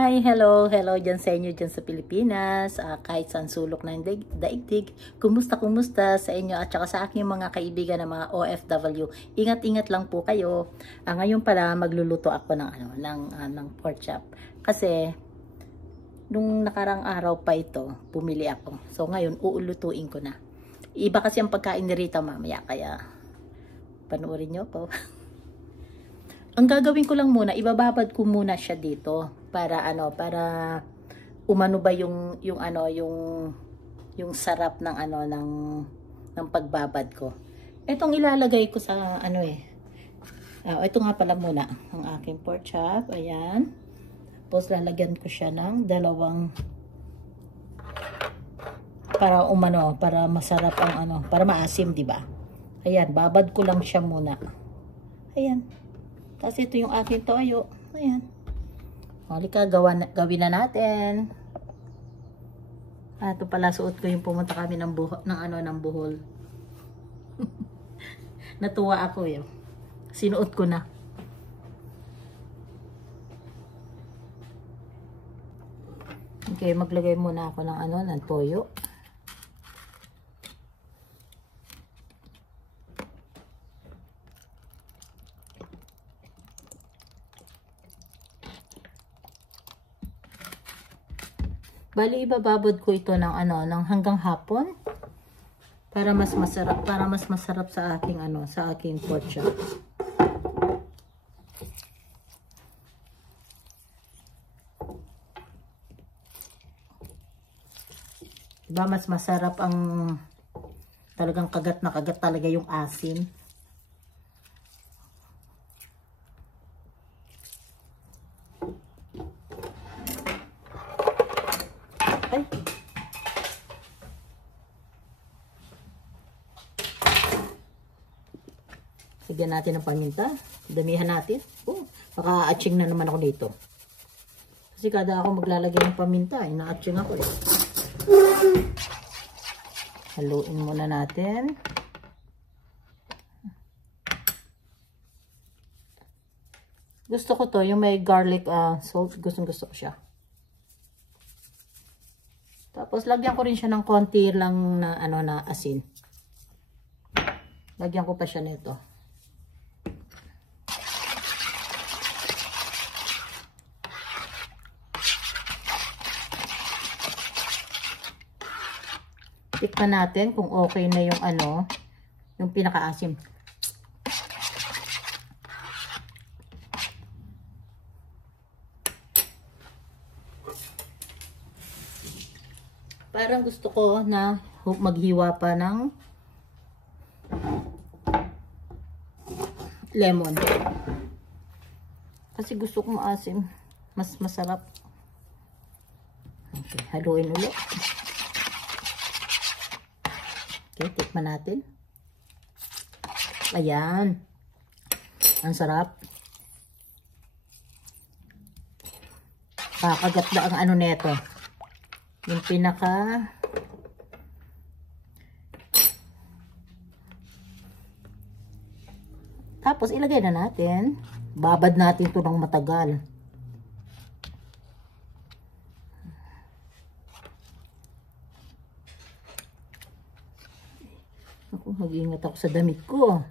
Hi, hello, hello dyan sa inyo dyan sa Pilipinas, kahit saan sulok ng daigdig. Kumusta sa inyo at saka sa aking mga kaibigan na mga OFW. Ingat-ingat lang po kayo. Ngayon pala magluluto ako ng pork chop. Kasi nung nakarang araw pa ito, bumili ako. So ngayon uulutuin ko na. Iba kasi ang pagkain ni Rita mamaya, kaya panoorin nyo ko. Ang gagawin ko lang muna, ibababad ko muna siya dito para para umano ba yung sarap ng ng pagbabad ko. Itong ilalagay ko sa ito nga pala muna ang aking pork chop, ayan. Tapos lalagyan ko siya ng dalawang para masarap ang para maasim, di ba? Ayan, babad ko lang siya muna. Ayan. Tapos ito yung aking toyo. Ayan. Halika, gawin na natin. Ito pala, suot ko yung pumunta kami ng Bohol. Natuwa ako yun. Sinuot ko na. Okay, maglagay muna ako ng toyo. Bali, ibababad ko ito ng hanggang hapon para mas masarap sa aking pork chop. Diba mas masarap ang talagang kagat na kagat talaga yung asin. Ay. Lagyan natin ng paminta. Damihan natin. Maka-atching na naman ako dito. Kasi kada ako maglalagay ng paminta, ina-atching ako eh. Haluin muna natin. Gusto ko to, yung may garlic salt. Gusto ko siya. Tapos, lagyan ko rin siya ng konti lang na asin. Lagyan ko pa siya nito. Tikman natin kung okay na yung pinakaasim. Parang gusto ko na maghiwa pa ng lemon. Kasi gusto ko maasim. Mas masarap. Okay, haluin ulit. Okay, tikman natin. Ayan. Ang sarap. Kakagat na ang neto. Yung pinaka tapos ilagay na natin. Babad natin ito ng matagal. Ako, mag-iingat ako sa damit ko.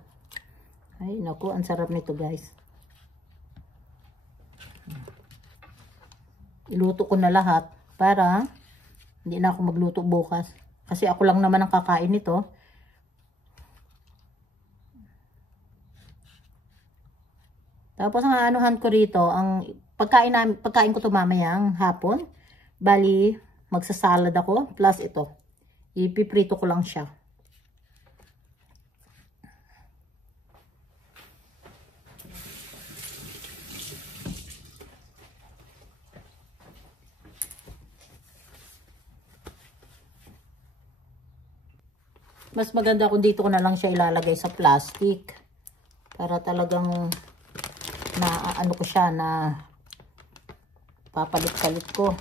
Ay, naku, ang sarap nito, guys. Iluto ko na lahat para hindi na ako magluto bukas. Kasi ako lang naman ang kakain nito. Tapos ang anuhan ko rito, ang pagkain ko to mamayang hapon. Bali, magsasalad ako plus ito. Ipiprito ko lang siya. Mas maganda kung dito ko na lang siya ilalagay sa plastic. Para talagang ko siya na papalit-palit ko.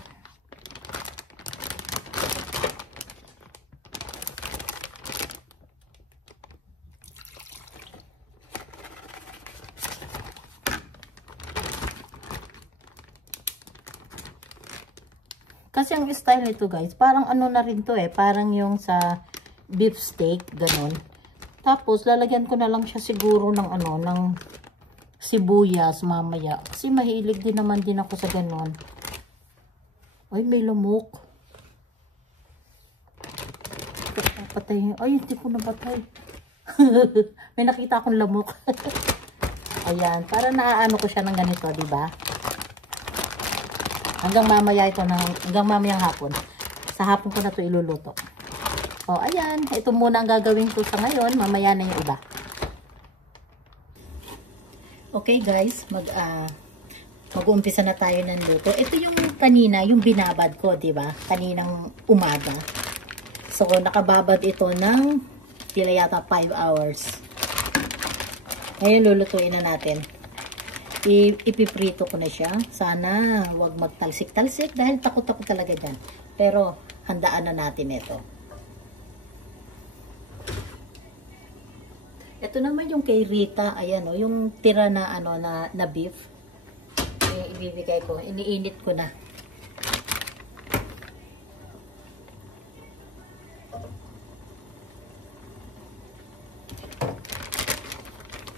Kasi ang style nito guys, parang ano na rin to eh. Parang yung sa beef steak, ganun. Tapos, lalagyan ko na lang siya siguro ng ano, ng sibuyas mamaya. Kasi mahilig din naman din ako sa ganun. Ay, may lamok. Patay. Ay, hindi ko napatay. May nakita akong lamok. Ayan, para naaano ko siya ng ganito, di ba? Hanggang mamayang hapon. Sa hapon ko na to iluluto. O, ayan. Ito muna ang gagawin ko sa ngayon. Mamaya na yung iba. Okay guys, mag-uumpisa na tayo ng luto. Ito yung kanina, yung binabad ko, di ba? Kaninang umaga. So, nakababad ito ng sila yata 5 hours. Ngayon, lulutuin na natin. Ipiprito ko na siya. Sana wag magtalsik-talsik dahil takot ako talaga dyan. Pero handaan na natin ito. Ito naman yung kay Rita. Ayan o, yung tira na ano na beef. Ibibigay ko. Iniinit ko na.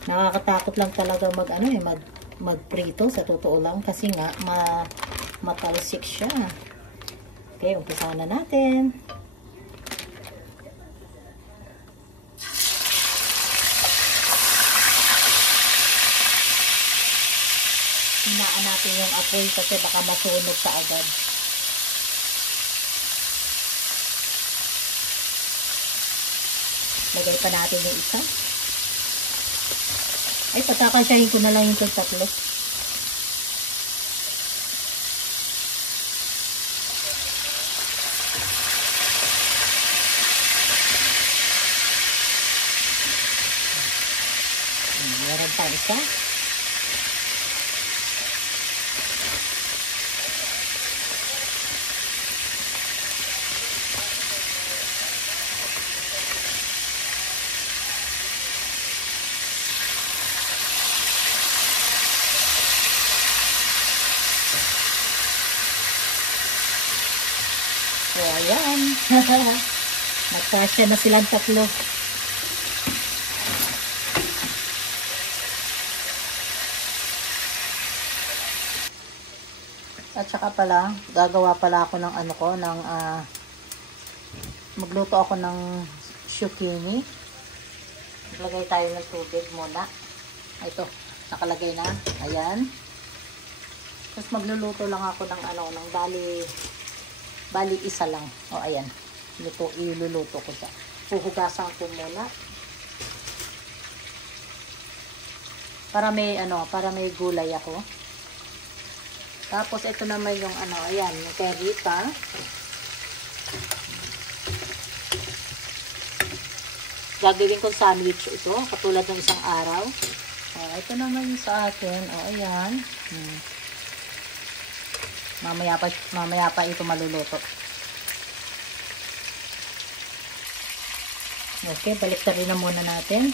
Nakakatakot lang talaga magprito sa totoo lang kasi nga matalsik siya. Okay, umpisahan na natin. Hinaan natin yung apoy kasi baka masunog sa agad. Lagay pa natin yung isa. Ay, patakasyahin ko na lang yung tatlo. Meron pa isa. So, ayan. Nagkasya na silang tatlo. At saka pala, gagawa pala ako ng ano ko, magluto ako ng zucchini. Maglagay tayo ng tubig muna. Ito, nakalagay na. Ayan. Tapos magluluto lang ako ng ng bali isa lang. O, ayan. Iluluto ko siya. Puhugasan ko muna. Para may gulay ako. Tapos, ito naman yung ayan, yung kay Rita. Gagawin kong sandwich ito, katulad ng isang araw. Ito naman yung sa akin. Ayan. Mamaya pa ito maluluto. Okay, baliktarin na muna natin.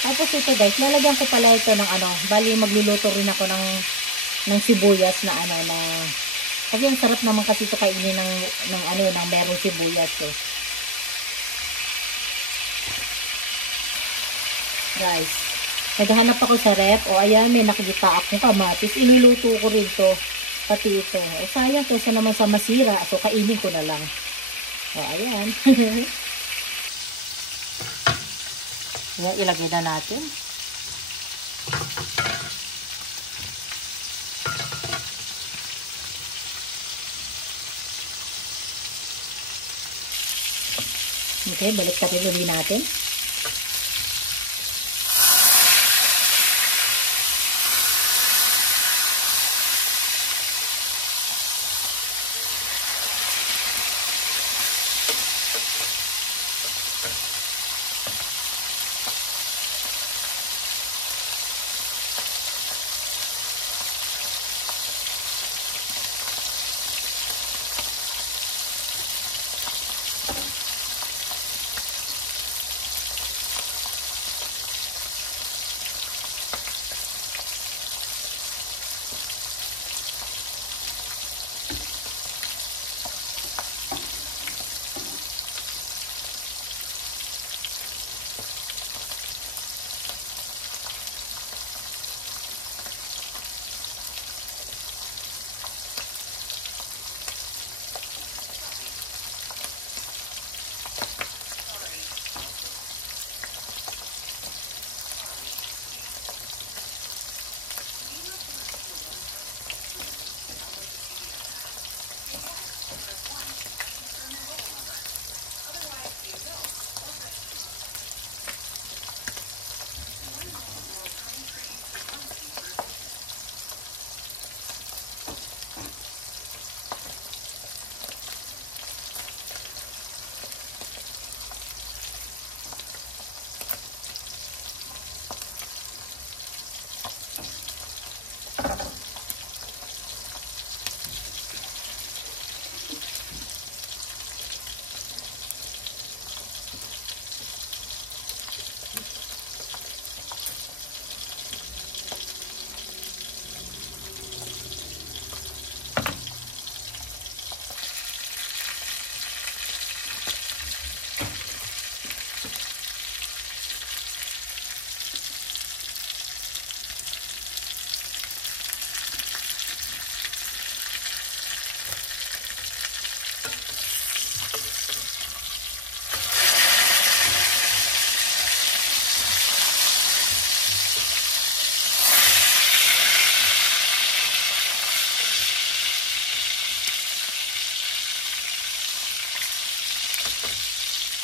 Tapos ito guys, lalagyan ko pala ito ng bali magluluto rin ako ng sibuyas na kasi ang sarap naman kasi ito kainin ng merong sibuyas eh. Guys, naghahanap ako sa ref. Ayan, may nakikita akong kamatis. Inuluto ko rin to. Pati ito. Sayang to sa naman sa masira. So, kainin ko na lang. Ayan. Yan, ilagay na natin. Okay, balik tayo ulit natin.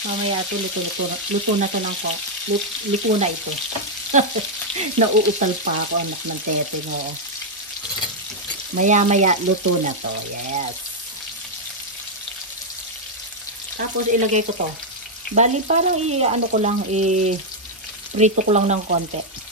Mamaya ito, luto na to ng ko. Luto na ito. Nauutal pa ako, anak ng tete mo. Maya-maya, luto na to. Yes. Tapos, ilagay ko to. Bali, parang ano ko lang, prito ko lang ng konti.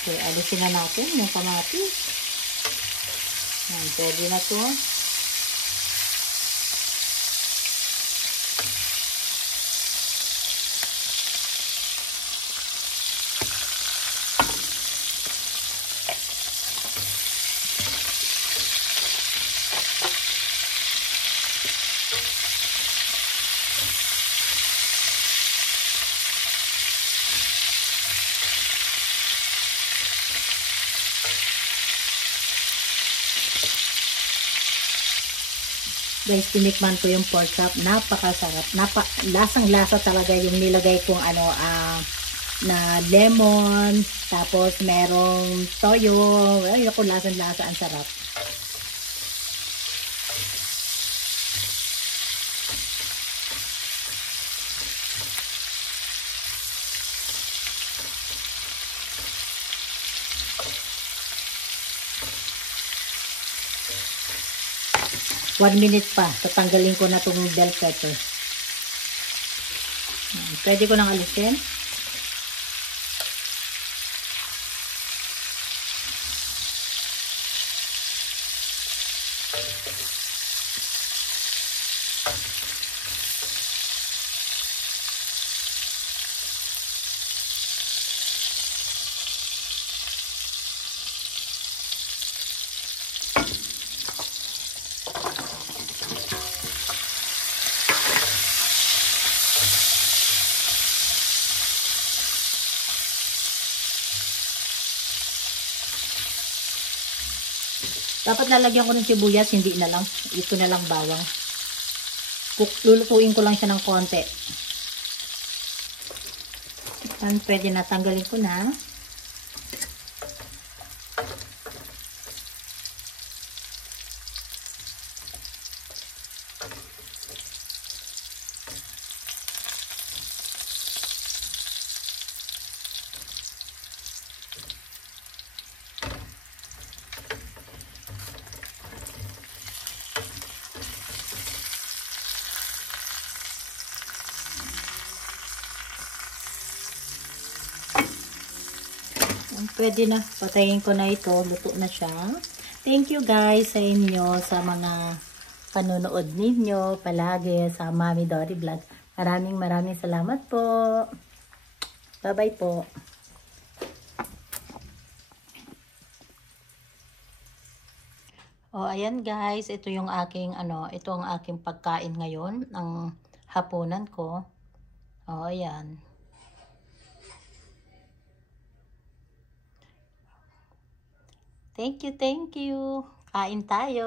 So, alisin na natin yung kamatis. Yan, pwede na to. Guys, tinikman ko yung pork chop. Napakasarap. Lasang-lasa talaga yung nilagay kong na lemon. Tapos merong toyo. Ay, ako, lasang-lasa. Ang sarap. One minute pa. Tatanggalin ko na itong bell pepper. Pwede ko nang alisin. Dapat lalagyan ko ng sibuyas, hindi na lang. Ito na lang bawang. Lulutuin ko lang siya ng konti. Pwede na, tanggalin ko na. Pwede na. Patayin ko na ito. Luto na siya. Thank you guys sa inyo sa mga panonood ninyo palagi sa Mami Dory Vlog. Maraming salamat po. Bye-bye po. Ayan guys. Ito yung aking ito ang aking pagkain ngayon ng hapunan ko. Ayan. Thank you. Kain tayo.